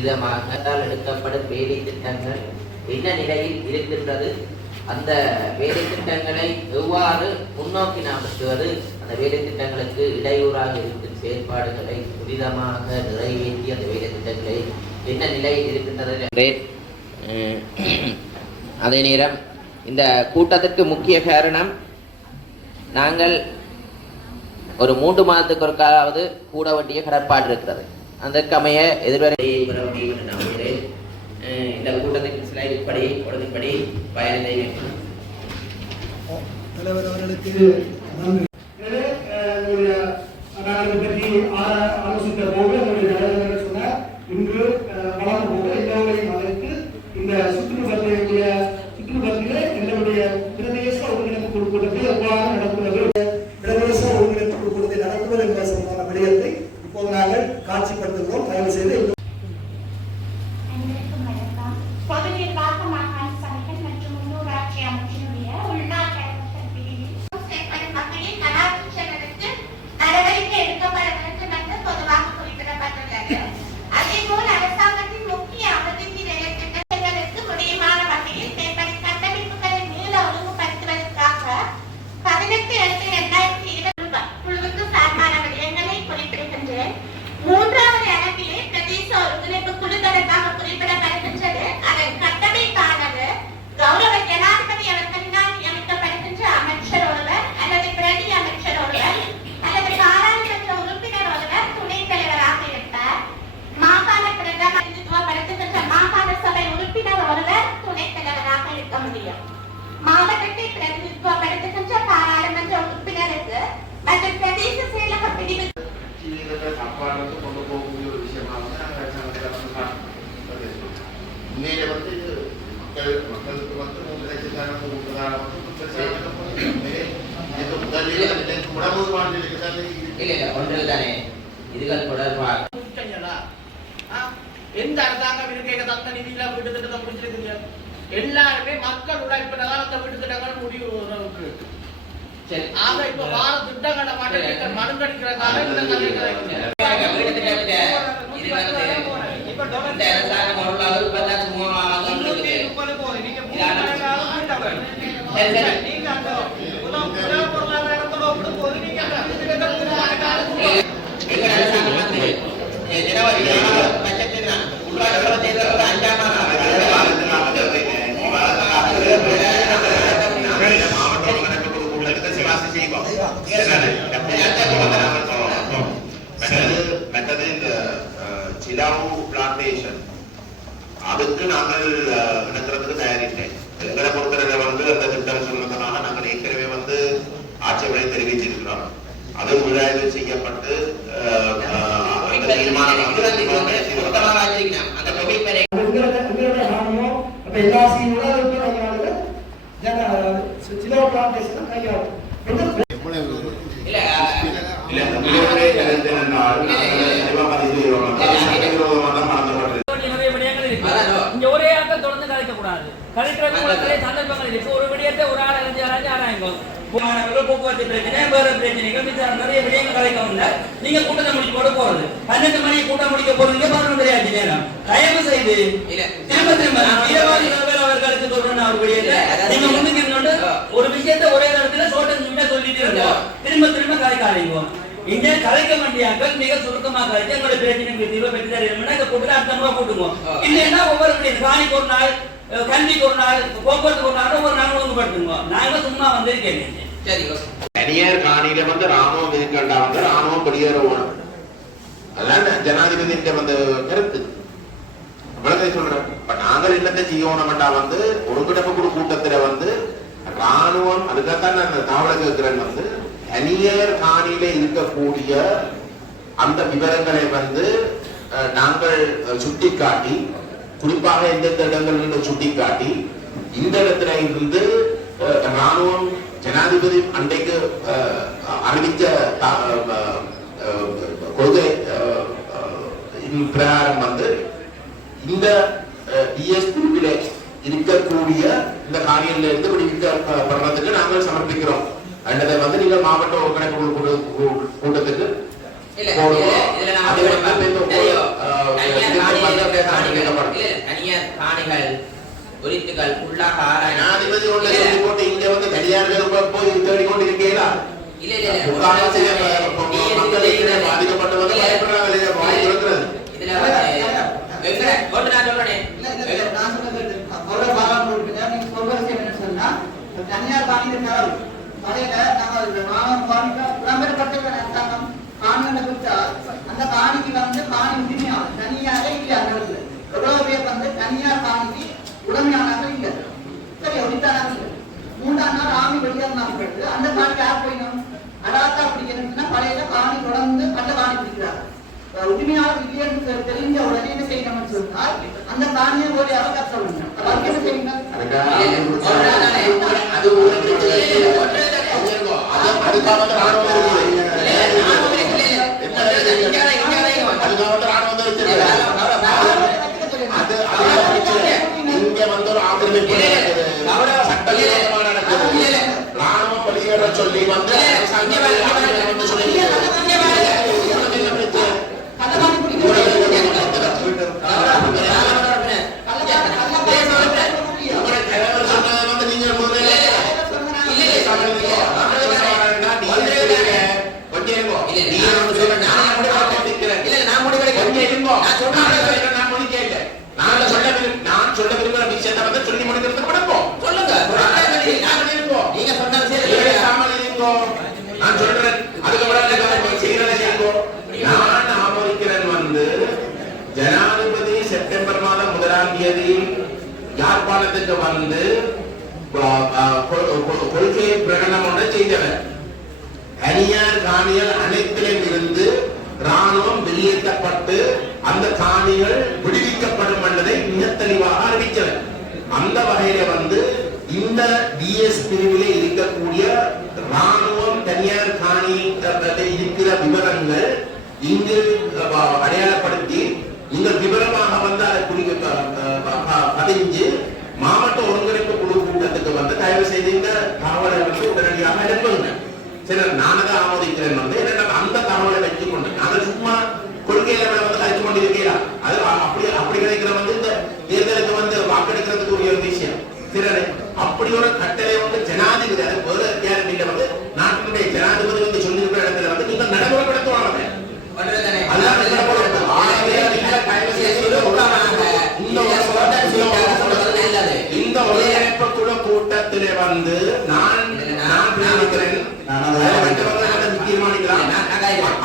விதமாக எடுக்கப்படும் வேலை திட்டங்கள். என்ன நிலையில் இருக்கின்றது? அந்த வேலை திட்டங்களை எவ்வாறு முன்னோக்கி நகர்த்துவது அந்த வேலை திட்டங்களுக்கு இடையூறாக இருக்கும் செயற்பாடுகளை துரிதமாக நிறைவேற்றி அந்த வேலை திட்டங்களை என்ன நிலையில் இருக்கின்றது அதே நேரம் இந்த கூட்டத்திற்கு முக்கிய காரணம் நாங்கள் ஒரு மூன்று மாதத்துக்கு ஒருக்காவது கூட வட்டிய கடற்பாடு இருக்கிறது. அதற்கமைய எதிர்வரை பெற முடியும் என்று நம்புகிறேன் இந்த கூட்டத்தின் ஸ்லைடின்படி ஒழுங்கின்படி பயனை தலைவர் அவர்களுக்கு காட்சிப்படுத்துகிறோம். தயவு செய்து மக்கள் மக்களுக்கு மட்டும் உதவிதான உதாரணம் எந்த அரசாங்கம் இருக்க? தந்த நிதியில வீட்டு திட்டத்தை முடிச்சிருக்குங்க? எல்லாருமே மக்கள் உழைப்பினால அந்த வீட்டு திட்டங்கள் முடிவு சரி. Help தயவு செய்யப்பட்டு ஒரே ஆட்டம் தொடர்ந்து கலைக்க கூடாது கலைக்கிறது சந்தர்ப்பங்கள் இப்போ போக்குவரத்து பிரச்சனை வேற பிரச்சனைகள் நிறைய விடயங்கள் நீங்க கூட்டத்தை முடிச்சு கூட போறது. பன்னெண்டு மணி கூட்டம் முடிக்க போறீங்க பதினொன்றரை ஆச்சு நேரம். தயவு செய்து திரும்ப திரும்ப இரவாதி அவர்களுக்கு சொல்றேன் அவர் நீங்க முன்னுக்கு ஒரு விஷயத்த ஒரே நேரத்துல சோட்டம் சொல்லிட்டு இருந்தோம் திரும்ப திரும்ப கலைக்காதீங்க. இந்த கலைக்க வேண்டியாக்கள் மிக சுருக்கமாக கலைத்து எங்களுடைய பிரச்சனைக்கு தீர்வு பெற்று தருவோம்னா இந்த கூட்டத்தை கூட்டுவோம் இல்லைன்னா ஒவ்வொரு காணிக்கு ஒரு நாள் கல்விக்கு ஒரு நாள் போக்குவரத்துக்கு ஒரு நாள் ஒவ்வொரு நாள் ஒழுங்குபடுத்துங்க நாங்க சும்மா வந்திருக்கேன் சரி தனியார் காணியில வந்து ராணுவம் இருக்கண்டா வந்து ராணுவம் வெளியேறணும் அதான் ஜனாதிபதியின் வந்து கருத்து. அவ்வளவுதான் சொல்றேன் இப்ப நாங்கள் என்னத்தை செய்யணும்டா வந்து ஒருங்கிணைப்பு குழு கூட்டத்துல வந்து ராணுவம் அதுக்காகத்தான் நான் தகவலை கேட்கிறேன் வந்து தனியார் காணியில இருக்கக்கூடிய அந்த விவரங்களை வந்து அஹ், நாங்கள் சுட்டிக்காட்டி குறிப்பாக எந்தெந்த இடங்கள் என்று சுட்டிக்காட்டி இந்த இடத்துல இருந்து ராணுவம் ஜனாதிபதி அன்றைக்கு அறிவித்த கொள்கை பிரகாரம் வந்து இந்த டிஎஸ் பிரிவிலே இருக்கக்கூடிய இந்த காரியங்கள்ல இருந்து விடுவிக்கப்படுறதுக்கு நாங்கள் சமர்ப்பிக்கிறோம் என்றதை வந்து நீங்கள் மாவட்ட ஒருங்கிணைப்பு கூட்டத்துக்கு போடுவோம். இதுல- இதுல நான் அது சொல்றேன். வந்து இந்த தெரியும். அஹ், தனியார் இதுக்கு காணிகள் வந்து இருக்கிற காணி காணிகள் கேட்கப்படும். இல்ல, இல்ல, தனியார் காணிகள் உரித்துகள் உள்ளாக ஆராய்ச்சி ஜனாதிபதி இல்ல, சொல்லி போட்டு இங்க வந்து தனியார்கள் போய் போய் தேடிக்கொண்டு இருக்கீங்களா இல்ல இல்ல இல்ல. உட்கார்ந்து செய்ய மக்கள் பாதிக்கப்பட்டவங்க இதுல எங்க ஒன்று நான் சொல்றேன். நான் சொல்றது. நீங்க என்னன்னு சொன்னா, தனியார் தரவு. அரசாங்கம் காணிகளை கொடுத்தா, அந்த காணிக்கு வந்து காணி உரிமையாளர். தனியாக இல்ல அந்த இடத்துல. எவ்வளவு பேர் வந்து தனியார் காணிக்கு உடமையானவர்கள் இல்ல. சரி, அப்படித்தானாங்க இல்ல. மூன்றாம் நாள் ஆமி வெளியேறினாங்க பிறகு, அந்த காணிக்கு யார் போயிடும் அடாத்தா பிடிக்கிறதுன்னா பழைய காணி தொடர்ந்து அந்த காணி பிடிக்கிறாங்க அஹ் உரிமையாளர் இல்லைன்னு தெரிஞ்ச உடனே என்ன செய்யணும்னு சொன்னால் அந்த காணியை ஒரு அதுக்கு என்ன செய்யணும் அது ஒரு பிரச்சனை இல்லை. அது அதுக்காக வந்து ராணுவம் இருக்குது. அதுக்காக வந்து ராணுவம் வந்து வச்சிருக்கு. அது அது பிரச்சனை. இங்க வந்து ஒரு ஆக்கிரமிப்பு. சட்டவிரோதமா நடக்குது. ராணுவம் வெளியேற சொல்லி வந்து சொல்லி உங்களுக்கு என்ன பிரச்சனை? அந்த காணி உங்களுடைய தலைவர் சொன்னதை வந்து நீங்க முதல்ல சம்மதிக்கோ. நான் சொல்ல வரேன்னா, நீங்க சொல்லுங்க. கொஞ்சம் இருங்கோ. நீங்க ஒண்ணு சொல்லுங்க. நான் அப்படி பார்த்து நிக்கிறேன். இல்ல நான் முடிவெடுக்க கொஞ்சம் இருங்கோ. நான் சொல்றேன். நான் சொல்றேன், நான் முடிக்க இல்லை. நான் சொல்ல விரும்ப- நான் சொல்ல விரும்புற விஷயத்தை வந்து சொல்லி முடிக்கிறதுக்கு விடுப்போம். சொல்லுங்க நான் இருங்கோ. நீங்க சொன்ன விஷயம் பேசாமல் இருங்கோ. நான் சொல்றேன். அதுக்கப்புறம் நீங்க செய்யறதை செய்யுங்கோ. நான் ஆமோதிக்கிறேன் வந்து ஜனாதிபதி செப்டம்பர் மாதம் முதலாம் தேதி யாழ்ப்பாணத்துக்கு வந்து ப- கொள்கை பிரகடனம் ஒன்று செய்தவர். தனியார் காணிகள் அனைத்திலும் இருந்து ராணுவம் வெளியேற்றப்பட்டு அந்த காணிகள் விடுவிக்கப்படும் என்பதை மிக தெளிவாக அறிவித்தவர். அந்த வகையில வந்து இந்த டிஎஸ் பிரிவிலே இருக்க உடனடியாக அனுப்புங்க சரி நானதான் ஆமோதிக்கிறேன் வந்து அந்த தகவலை வச்சுக் கொண்டு நாங்கள் சும்மா கொள்கையில வந்து கழிச்சு கொண்டு இருக்கிறோம் அது அப்படி அப்படி கிடைக்கிற வந்து இந்த தேர்தலுக்கு வந்து வாக்கெடுக்கிறதுக்கு ஒரு ஒரு விஷயம். சரி அப்படி ஒரு கட்டளை வந்து ஜனாதிபதி அது வேற கேரண்டில வந்து நாட்டினுடைய ஜனாதிபதி வந்து சொல்லியிருக்கிற இடத்துல வந்து நீங்கள் நடைமுறைப்படுத்துவாங்க இந்த ஒரு நல்லது இந்த ஒருங்கிணைப்பு குழு கூட்டத்திலே வந்து நான் நான் நினைக்கிறேன் அதில் மற்றவர்கள் வந்து தீர்மானிக்கலாம்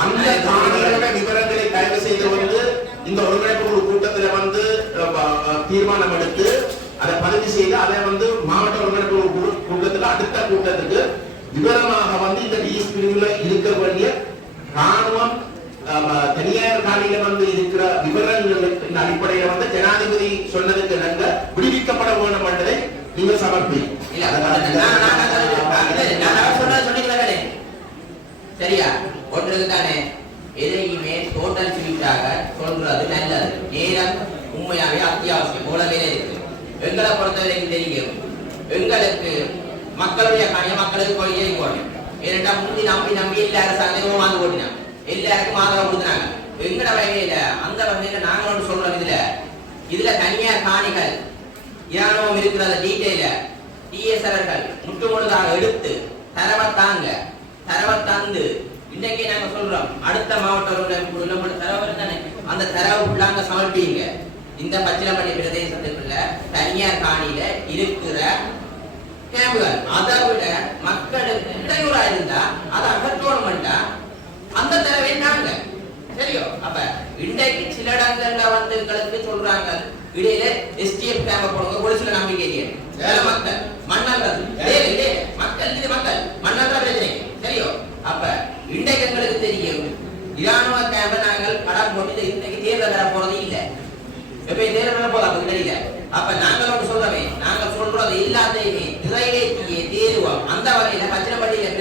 அந்த காணிகளோட விவரங்களை தயவு செய்து வந்து இந்த ஒருங்கிணைப்பு குழு கூட்டத்திலே வந்து தீர்மானம் எடுத்து அதை பதிவு செய்து அதை வந்து மாவட்ட ஒருங்கிணைப்பு குழு கூட்டத்துல அடுத்த கூட்டத்துக்கு விவரமாக வந்து இந்த டிஎஸ் பிரிவுல இருக்க வேண்டிய ராணுவம் அஹ், தனியார் காணியில வந்து இருக்கிற விவரங்களின் அடிப்படையில வந்து ஜனாதிபதி சொன்னது இணங்க விடுவிக்கப்பட வேண்டும் என்பதை நீங்கள் சமர்ப்பி இல்ல நான் நான் நான் இல்ல, நான் அவர் சொன்னதை சொன்னீங்களே சரியா ஒன்றுக்கு தானே எதையுமே டோட்டல் ஸ்வீட்டாக சொல்றது நல்லது நேரம் உண்மையாவே அத்தியாவசியம் போல வேலை இருக்கு எங்களை பொறுத்தவரைக்கும் தெரியும். எங்களுக்கு மக்களுடைய காணிய மக்களுக்கு போய் போடணும். ஏனென்றா முந்தி நம்பி நம்பி எல்லா அரசாங்கமும் வாங்க ஓட்டினாங்க எல்லாருக்கும் ஆதரவு கொடுத்தாங்க எங்கட வகையில அந்த வகையில நாங்களும் ஒன்று சொல்றோம் இதுல. இதுல தனியார் காணிகள் இராணுவம் இருக்கிற டீட்டெயில டிஎஸ்ஆர்கள் முட்டு முழுதாக எடுத்து தரவை தாங்க தரவை தந்து இன்னைக்கு நாங்க சொல்றோம் அடுத்த மாவட்ட உள்ள தரவு தானே அந்த தரவு உள்ளாங்க சமர்ப்பிங்க. இந்த பச்சிலப்பள்ளி பிரதேசத்துக்குள்ள தனியார் காணியில இருக்கிற கேம்புகள். அதை விட மக்களுக்கு இடையூறா இருந்தா அதை அகற்றணும்டா அந்த தரவே நாங்க சரியோ? அப்ப இன்றைக்கு சில இடங்கள்ல வந்து எங்களுக்கு சொல்றாங்க இடையில எஸ்டிஎஃப் கேம்ப போடுங்க ஒரு சில நம்பிக்கை இல்லையே. வேற மக்கள் மண்ணல்றது மக்கள் இது மக்கள். மண்ணல்ற பிரச்சனை. சரியோ? அப்ப இன்றைக்கு எங்களுக்கு தெரியும் இராணுவ கேம்ப நாங்கள் படம் போட்டு இன்னைக்கு தேர்தல் வர போறது இல்லை. எப்ப நேரம் வர போதா தெரியல. அப்ப நாங்கள் ஒன்று நாங்க நாங்கள் சொல்றது எல்லாத்தையுமே நிறைவேற்றியே தேருவோம். அந்த வகையில பச்சிரப்பள்ளியில